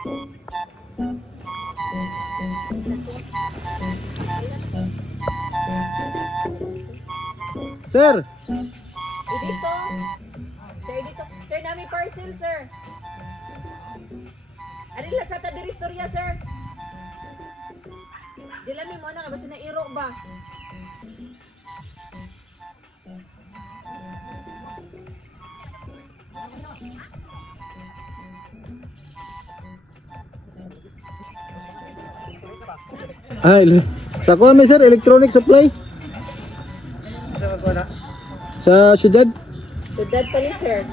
Sir! Dito. Sir, dito. Sir, nami parcel, sir. Ari la sa ta diri istorya, sir. Dila mi mo na ka basta na iro ba? Sa kuha may sir, electronic supply? Sa syudad? Sudad pa ni, sir.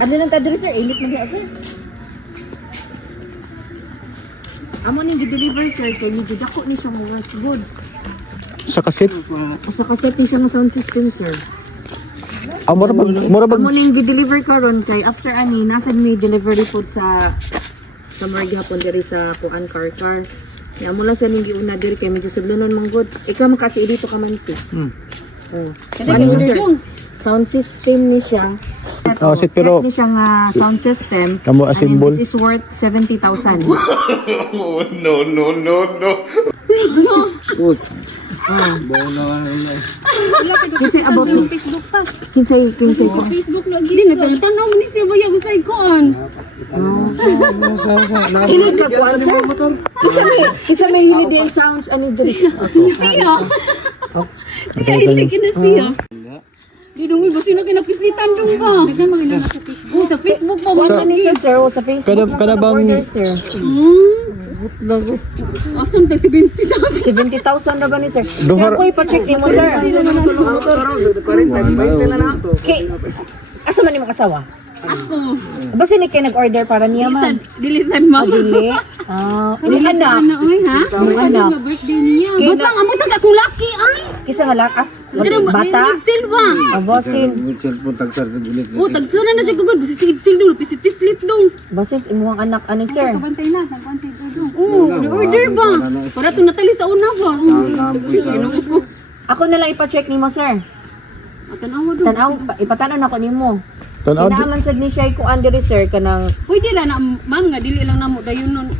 Ano lang ta diri, sir? Ilit man siya, sir. Amo ning gi-deliver, sir, kay medyo dako ni siya mga good. Sa kasit? Sa kaset ni siya nga sound system, sir. Ah, mura bag. Amo ning gi-deliver karon kay after ani nasa may delivery food sa Marg hapon diri sa Kuan Car. Kaya mula sa ning giuna diri kay medyo sudlonon mong good. Ikaw makasi dito ka man si. Oh. Ano sir? Sound system ni siya. Oh, sit pero Set ni siya nga sound system. Kamo a And symbol. this is worth 70,000. Oh, no, no, no, no. Kinsay about to? Facebook pa. Kinsay po. Facebook lagi. Hindi nagtanaw mo ni siya ba yung usay koan. Hilig ka Kuan, sir? Isa may hilig din sounds ano diri. Siya. Siya hindi kina siya. Di dong iba sino kinapislitan dong ba? Oh, sa Facebook pa mo Kuan ni siya, sir, o sa Facebook. Kada bang order, sir. Asam ta 70,000. 70,000 na ba ni sir? Duhar- Sir, ko ipacheck ni mo, sir. Okay. Asa man ni mong asawa? Ako. Basta ni kayo nag-order para niya man. Dilisan mo. Dili. Ilang anak? Ano oy ha? Ilang anak? Ano birthday niya? Ba't lang amo taga kung laki ay? Kisa halak? Bata? Bata? Silva. Abosin. Oh, tagsuna na siya gugod. Basta sigid dong. Pisit-pislit dong. Basin, imuhang anak, ani sir. Kabantay na. Nag-content dong. Oh, order ba? Para to natali sa una ba? Ginoo ko. Ako na lang ipacheck ni mo, sir. Tanawa dong. Tanaw, ipatanan ako ni mo. tanaw Kinaaman sad ni siya ko under sir kanang Pwede lang na, ma'am nga, dili lang namo dayon nun.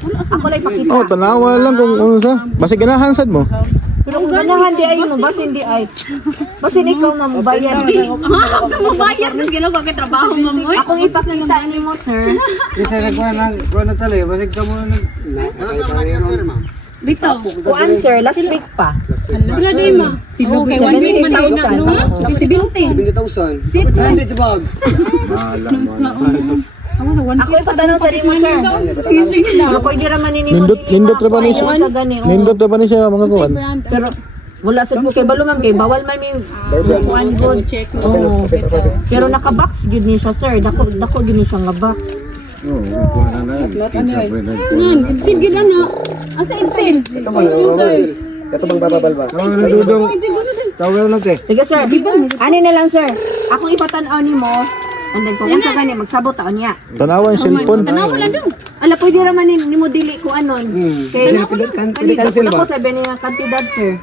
Wala asa ako lang ipakita. Oh, tanawa lang kung ano sa. Basta ganahan sad mo. Pero kung ganahan di ay mo, basin di ay. Basin ikaw mabayad. Dili, ha? Ang mabayad ng ginagawa ka trabaho, ma'am. Oy, Akong ipakita ni mo, sir. Bitaw. Kuan sir, last week pa. Wala di ma. Si Lugo kay 1 week man na no? Si Binting. 70,000. Sit. Sa bag. Ako sa 1 Ako ipatanong sa nimo, sir. Pero pwede raman ni mo. Nindot ra ba ni siya? Sa gani, oh. Nindot ra ba ni siya mga kuan? Pero wala sa po kay balo ma'am kay bawal man mi kuan good. Check Oh. Pero naka-box gid ni siya, sir. Dako gid ni siya nga box. Ngan, exit gid na. Asa exit? Ito bang bababal ba? Dudong. Tawag lang te. Sige, sir. Ani na lang, sir. Akong ipatan-aw ni mo. And then kung sa gani magsabot taon niya. Tanawa ang cellphone. Tanaw lang dong. Ala pwede raman ni mo dili ko anon. Kay Pili cancel ako ba? sabi niya kantidad, sir.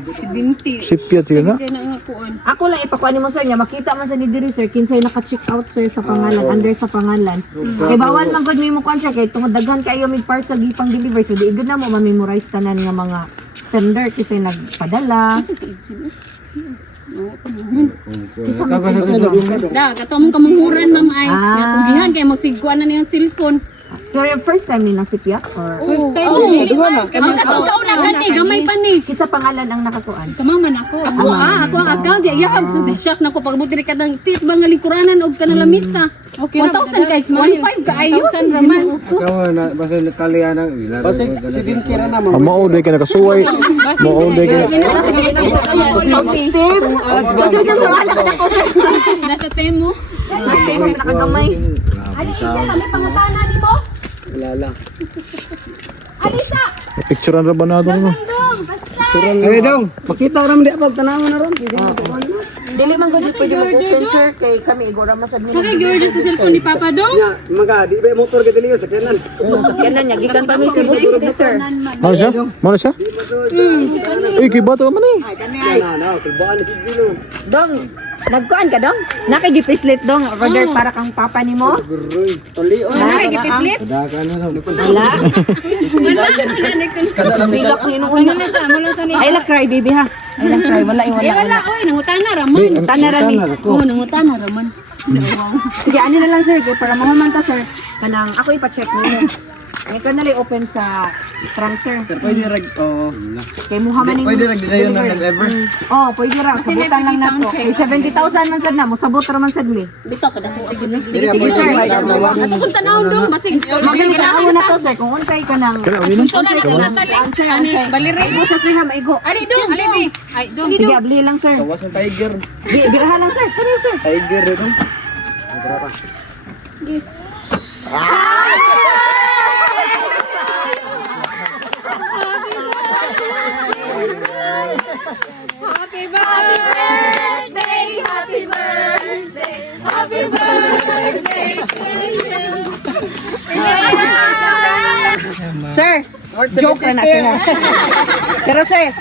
Si Binti. Sipyat yun na. Kaya na nga kuan. Ako lang ipakuha ni mo, sir, niya. Makita man sa ni diri, sir. Kinsay naka-check out, sir, sa pangalan. Under sa pangalan. Kay bawal man gud mo kuan siya. Kay tungod daghan kayo mig parcel gipang deliver. So di gud na mo ma-memorize tanan nga mga sender kasi nagpadala. Asa si exit? Siya. No, da, kato mong kamanghuran, ma'am ay. Kaya tugihan kaya magsigkuan na niyang cellphone. Pero yung first time ni nang sipya? Or First time. Oh, duha na. Ang kato sa una gani, gamay pa ni. kisa pangalan ang nakakuan? Kamaman ako. Ako ang account. Yakap, shock na ko. Pagbuti rin ka ng seat ba nga lingkuranan o ka na lamisa. 1,000 kay 1,500 ka ayos. 1,000 raman. Ikaw na basta natalian na. Basta si Bintira na mo. Mauday ka nakasuway. Mauday ka. Nasa temo. Nakagamay. Alisa, may pangatana ni mo? Wala lang. Alisa! Picturean ra ba nato mo? Dong, basta! Ay daw, pakita ra man di pag tanaw na ron. Dili man gud pwede mag-open, sir, kay kami igora masad ni. Saka gorgeous sa cellphone ni Papa Dong. Ya, maga di ba motor ka dili sa kanan. Sakyanan niya gikan pa mi si Buti, sir. Ano siya? Ano siya? Uy, kibato ka man eh. Na, kulbaan ni Kidino. Dong, Nagkuan ka dong? Nakagipislit dong. Roger, para kang papa ni mo. Guroy. Tuli o. Nakagipislit? Kada ka na lang. Wala. Kada lang Sila kung Ano inuuna. na sa mo lang sa ni. Ay, la cry, baby ha. Ay, la cry. Wala, Eh wala oy, nangutan na raman. Tanara ni. Oo, nangutan na raman. Sige, ano na lang sir, kay para mahuman ta sir. Kanang ako ipa-check niyo. Ito na lang open sa trunk sir. Pwede rag, oo. Kay Muhammad Pwede rag dayon na nag-ever. Oh, pwede ra. Sabutan lang nako. Kay 70,000 man sad na mo. Sabot ra man sad mi. Bito ka dako. Sige, Sige, sige, pwede sir. rag dayon. Ato kung tanawon dong, masig. Maganda ako na to sir kung unsay ka nang. So na ni Natalie. Ani, balire. Igo sa sir ha, maigo. Ali dong, ali. Ay, dong. Sige, abli lang sir. Kawas ng tiger. Birahan lang sir. Kani sir. Tiger ito. Happy birthday, happy birthday, happy birthday to you. Sir, joke na sir. Pero sir,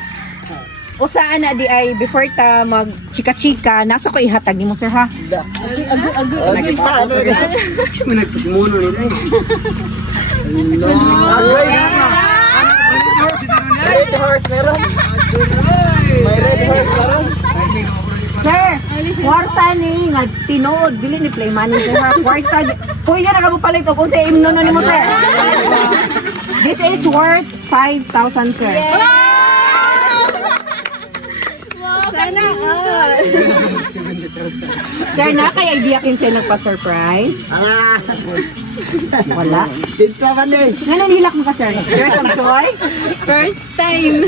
usaan na di ay before ta mag chika-chika, nasa ko ihatag nimo sir ha. Agu. Nagpaano rin. May nagpasimuno rin eh. Agay na. Red horse meron. May red horse meron. Sir, kwarta ni nga tinuod dili ni play money sir ha. Kwarta. Kuya na ka mo palit og kung sa imno no nimo sir. This is worth 5,000 sir. Sana all. Sir, na kay idea kin sila nagpa-surprise? Wala. Pizza man eh. Ngayon hilak mo ka sir. There's some joy. First time.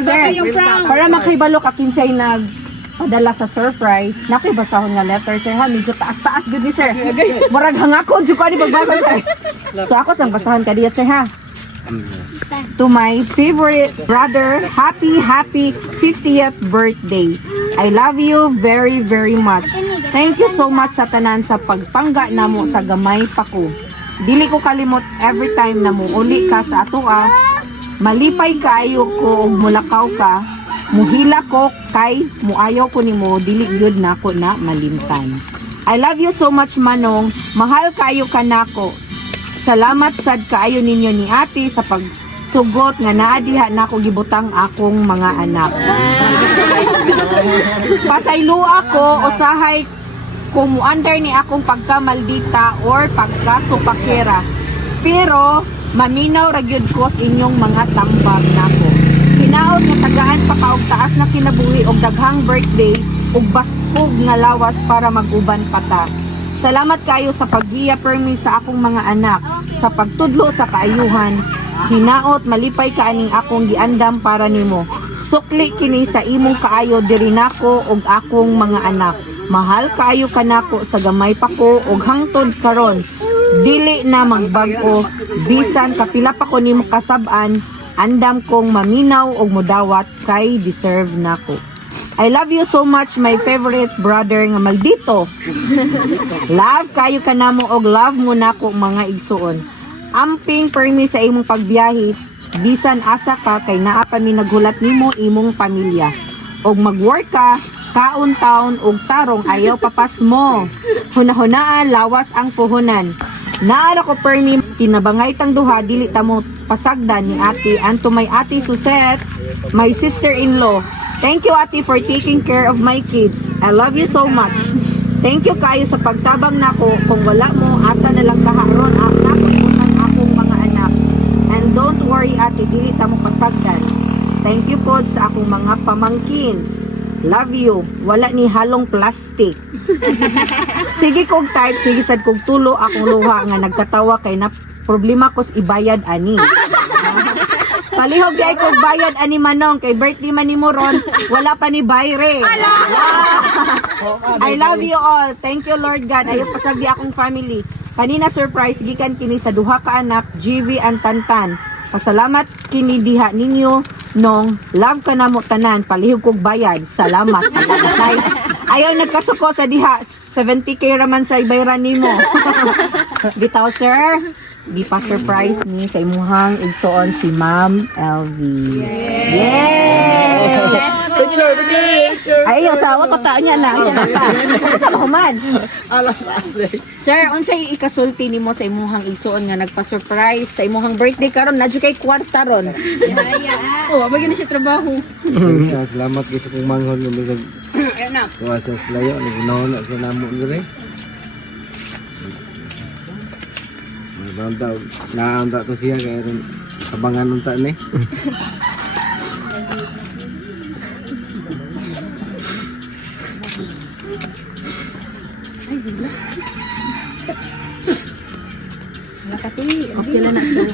Sir, yung prank. para makibalo ka kinsay padala sa surprise, nakibasahon nga letter sir ha, medyo taas-taas gud ni sir. Murag hangako jud ko ni pagbasa sir. So ako sang basahan ka diyat sir ha. To my favorite brother, happy 50th birthday. I love you very very much. Thank you so much sa tanan sa pagpangga namo sa gamay pa ko. Dili ko kalimot every time na mo uli ka sa atoa. Malipay kaayo ko ug mulakaw ka. Muhila ko kay muayaw ko nimo dili gyud nako na malimtan. I love you so much manong. Mahal kaayo kanako. Salamat sad kaayo ninyo ni ate sa pagsugot nga naa diha nako gibutang akong mga anak. Pasaylo ako usahay kung muandar ni akong pagkamaldita or pagkasupakera. Pero maminaw ra gyud ko sa inyong mga tambag nako. Hinaot nga tagaan pa ka og taas na kinabuhi og daghang birthday ug baskog nga lawas para mag-uban pata. Salamat kayo sa paggiya permi sa akong mga anak, sa pagtudlo sa kaayuhan. Hinaot malipay ka aning akong giandam para nimo. Sukli kini sa imong kaayo diri nako ug akong mga anak. Mahal kaayo kanako sa gamay pa ko ug hangtod karon. Dili na magbag-o bisan kapila pa ko nimo kasab-an, andam kong maminaw ug modawat kay deserve nako. I love you so much my favorite brother nga maldito. Love kayo kanamo og love mo nako mga igsuon. Amping permi sa imong pagbiyahe bisan asa ka kay naa pa mi naghulat nimo imong pamilya. Og mag-work ka kaon taon og tarong ayaw papas mo. Hunahunaan lawas ang puhunan. Naara ko permi tinabangay tang duha dili ta mo pasagdan ni ate anto may ate Suset, my sister-in-law. Thank you ate for taking care of my kids. I love you so much. Thank you kayo sa pagtabang nako. Kung wala mo asa na lang kaharon nako ang akong mga anak. And don't worry ate dili ta mo pasagdan. Thank you po sa akong mga pamangkins. Love you. Wala ni halong plastic. Sige kog type, sige sad kog tulo akong luha nga nagkatawa kay na problema kos ibayad ani. Palihog kay kog bayad ani manong kay birthday man nimo ron, wala pa ni bayre. I love you all. Thank you Lord God. Ayo pasagi akong family. Kanina surprise gikan kini sa duha ka anak, GV and Tantan. Pasalamat kini diha ninyo nong love ka namo tanan palihog kog bayad. Salamat. Ayaw nagkasuko sa diha 70k raman sa ibayran nimo. Bitaw sir. Di pa surprise ni sa imuhang igsoon si Ma'am LV. Yay! Ay, asawa ko ta niya na. Ano human? Sir, unsay ikasulti nimo sa imuhang igsuon nga nagpa-surprise sa imuhang birthday karon nadyo kay kwarta ron. Oh, bagay na siya trabaho. Salamat kayo sa kong manghon ng bisag. Kuha sa slayo, nagunahon na sa namo nire. Mabanta, naanta to siya kaya rin tabangan ng taan eh. Okay lang na siya.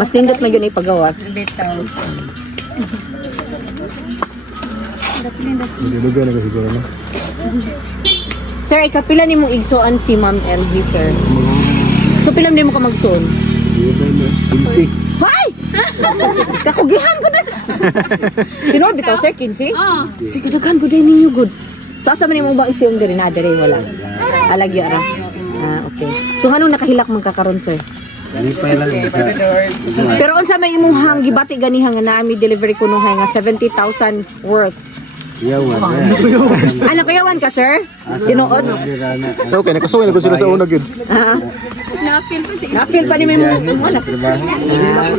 Mas nindot na yun ipagawas. Bitaw. Dudugan na kasi siguro, no? Sir, ikapila ni mong igsuon si Ma'am LV, sir. So, pilam din mo ka magsuon? Hay! Kakugihan ko na. Tinood bitaw, sir, 15? Oh. Kakugihan ko din ninyo, good. So, asa man yung bang isiyong diri na, diri wala? Alagyo, ara. Ah, okay. So, anong nakahilak mong kakaroon, sir? Nalipay lang sa Pero unsa may imong gibati ganihan nga naami delivery kuno nga 70,000 worth. yawan. Ano kuyawan ka, sir? Tinuod? Okay, nakasuway na ko sila sa una, good. Na-appeal pa siya. Na-feel pa ni mo wala.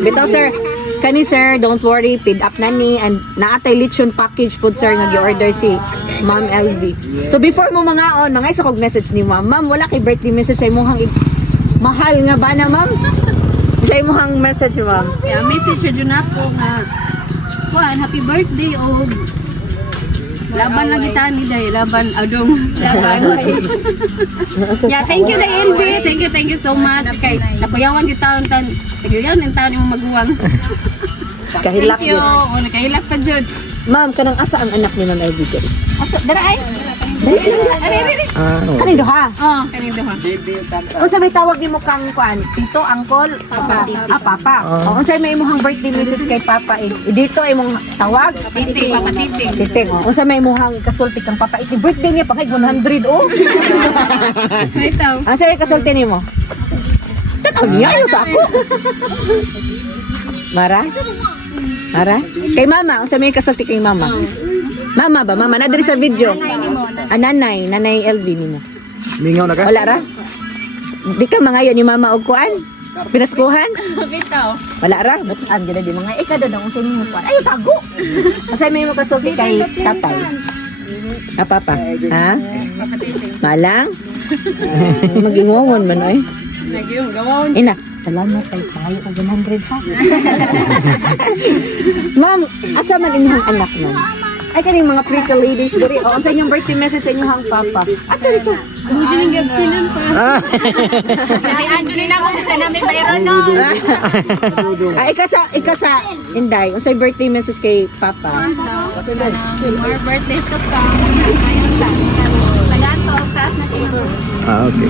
Bitaw, sir. Kani, sir, don't worry, feed up na ni and naatay lechon package food, sir, nga gi-order si Ma'am LV. So before mo mga isa kog message ni Ma'am. Ma'am, wala kay birthday message sa imong mahal nga ba na, Ma'am? Sa imong message, Ma'am. Yeah, message yun ako nga, Juan, happy birthday, o laban lagi tani day, laban adong. Yeah, thank you day LB. Thank you so much. Kay nakuyawan gyud taon tagiyawan ang taon imong maguwang. Kahilak Thank you. yun. O nakahilak pa jud. Ma'am, kanang asa ang anak ni Ma'am LV? Asa dara ay? Ah, no. Kanino ha? Oh, kanino ha? Unsa may tawag nimo kang kuan? Tito, uncle, Papa. Papa. O unsa may imong birthday message kay Papa? Dito imong tawag? Titing, papa titing. Titing. Unsa may imong kasulti kang Papa? Birthday niya pa kay 100 oh. May taw. Unsa may kasulti nimo? Tataw niya sa ako. Mara? Kay Mama, unsa may kasulti kay Mama? Mama ba? Mama na diri sa video. Nanay LV nimo. Mingaw na ka? Wala ra? Di ka mangayo ni Mama og kuan? Pinaskuhan? Bitaw. Wala ra, butan gina di mga ikado nang unsa nimo kuan. Ay tago. Asa may mo kasulti kay tatay? Papa. Ha? Papa titing. Malang? Magingawon man oy. Nagyong gawon. Ina, salamat kay tayo og 100 ha. Ma'am, asa man inyong anak mo? Ay kaning mga pretty ladies diri. O unsa inyong birthday message sa inyong Papa? Ato dito. Bujuling gabsinan pa. Ay Angelina mo gusto namin bayron no. Ay ikasa Inday, unsay birthday message kay Papa? More birthdays to come. Ayun sa. Pagato taas na kayo. Ah, okay.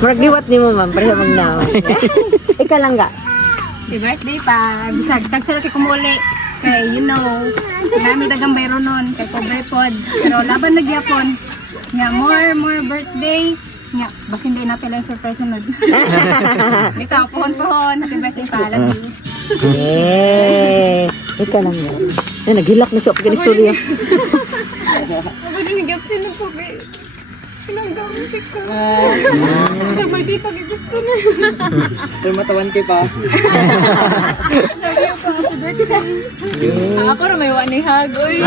Murag liwat nimo ma'am, para sa magnawa. Ika lang ga. Happy birthday pa. Bisag tagsara kay kumuli. Kay you know, nami dagang bayro nun kay pobre pod. Pero laban nagyapon. Nga more birthday. Nga basin din natin lang surprise sunod. Ikaw pohon. Happy birthday pa. Love you. Ika lang ga. Ay naghilak na siya pag istorya. Ako din gapsin ng pobre. Pinanggamit ko. Sabay dito gusto na. Sir, matawan kayo pa. Ako na may wani hagoy.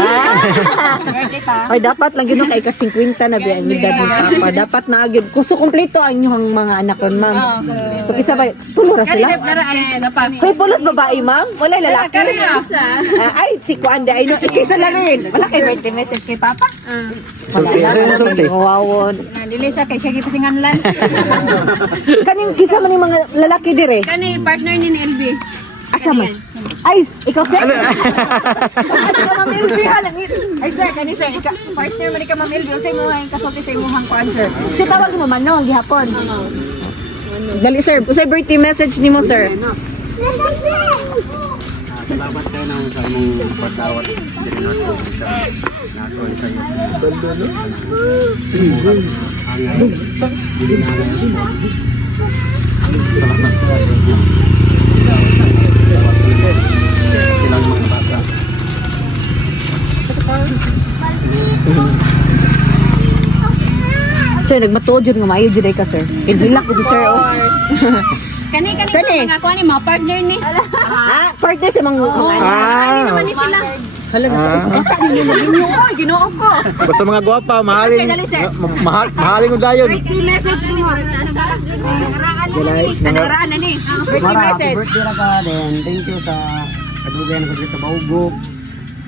Ay dapat lang gino kay ka 50 na biya ni dad ni Papa. Dapat na agad. Kuso kompleto ang inyong mga anak ron, ma'am. So kisa ba tulo ra sila? Hoy, pulos babae, ma'am? Wala lalaki. Ay, si Kuanda ay no. Kisa lang rin. Wala kay birthday message kay Papa. Wala lang. Wawon. Dili siya kay siya gipasinganlan. Kaning kisa man yung mga lalaki dire. Kani partner ni LB. Asa man? Ay, ikaw sir? Ay, ka Ma'am LB ha. Ay sir, kani sir, partner man ka Ma'am LB. Sa imo ang kasulti sa imong kuan sir. Si tawag mo man no gihapon. Dali sir, usay birthday message nimo sir. Salamat kayo na sa imong pagdawat. Dili na ako sa nato sa iyo. Salamat kayo. Silang mga bata. Sir, nagmatuod yun nga maayo dyan ka, sir. Kinhilak ko sir, oh. Kani Kani? mga kuha ni mga partner ni. Partner sa mga Kani naman ni sila. Hala na. Ginoo ko. Basta mga gwapa, mahalin. Mahalin mo dayon. Birthday message mo. Anong na ni? Birthday Mara, happy message. birthday ra ka then. Thank you sa kadugay na ko dito sa Baugok.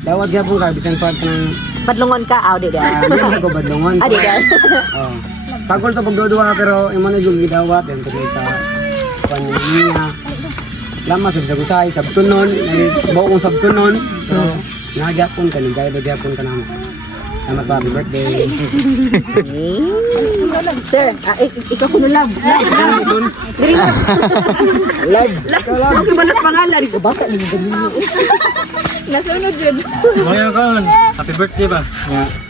Dawat gyapon ka bisan part ka ng Padlungon ka, di hindi ko badlongon. Adi ka. Oh. Sagol to pagdodua pero imo na yung gidawat then tuloy sa paninya. Lama sa gusay sabtunon, buong sabtunon. So, nagyapon ka ni gaya gyapon ka namo. Salamat pa, happy birthday. Sir, ikaw ko na love. Love. Love. Ang balas pangalan. Ikaw bata ni mo. Nasunod yun. Ngayon kon, happy birthday ba?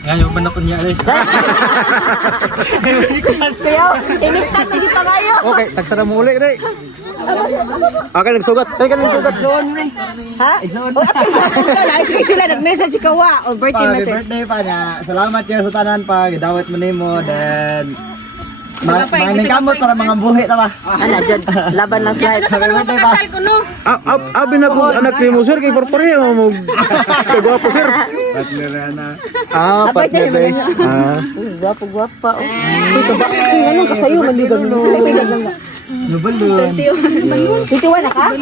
Ngayon ba na ko niya eh? Kaya, iniktan na kita kayo. Okay, tagsara mo uli, Ray. Okay, nagsugat. Ay, ka nagsugat. Ha? Okay, sila nag-message ikaw o birthday Happy message. birthday pa na. Salamat kayo sa tanan pa. Gidawat mo nimo then maning kamot para mga buhi ta ba. Ano, dyan, laban lang slide. Happy birthday pa. Kasal ko no. Abi na ko anak ni mo, sir. Kay porpore mo. Kagwapo, sir. Partner na. Partner day. Gwapo-gwapa. Ito ba? Ano ka sa'yo? Maligan mo. Nubalon. 21 na ka?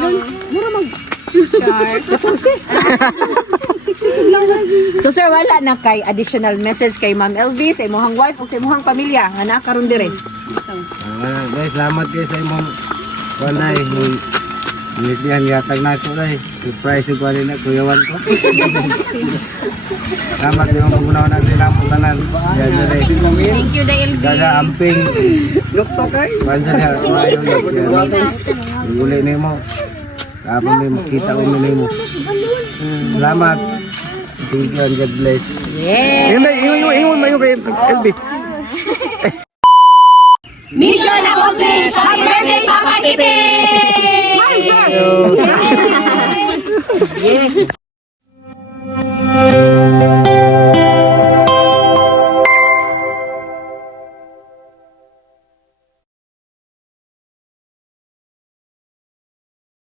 Mura mag... So sir, wala na kay additional message kay Ma'am LV, sa imuhang wife o sa imuhang pamilya nga nakaroon dire. Guys, salamat kayo sa imong walay. Nilitihan yatag na ito dahil. Surprise yung kwali na kuyawan ko. Salamat yung mga punaw natin ang puntanan. Thank you dahil Gaga amping. Lukto kay. Bansa niya. Yung guli na mo. Kapag may makita ko na mo. Salamat. Thank you and God bless. Yeah. Ingon na yung kay LB. Mission accomplished! Happy birthday, Papa Kitty! Yeah.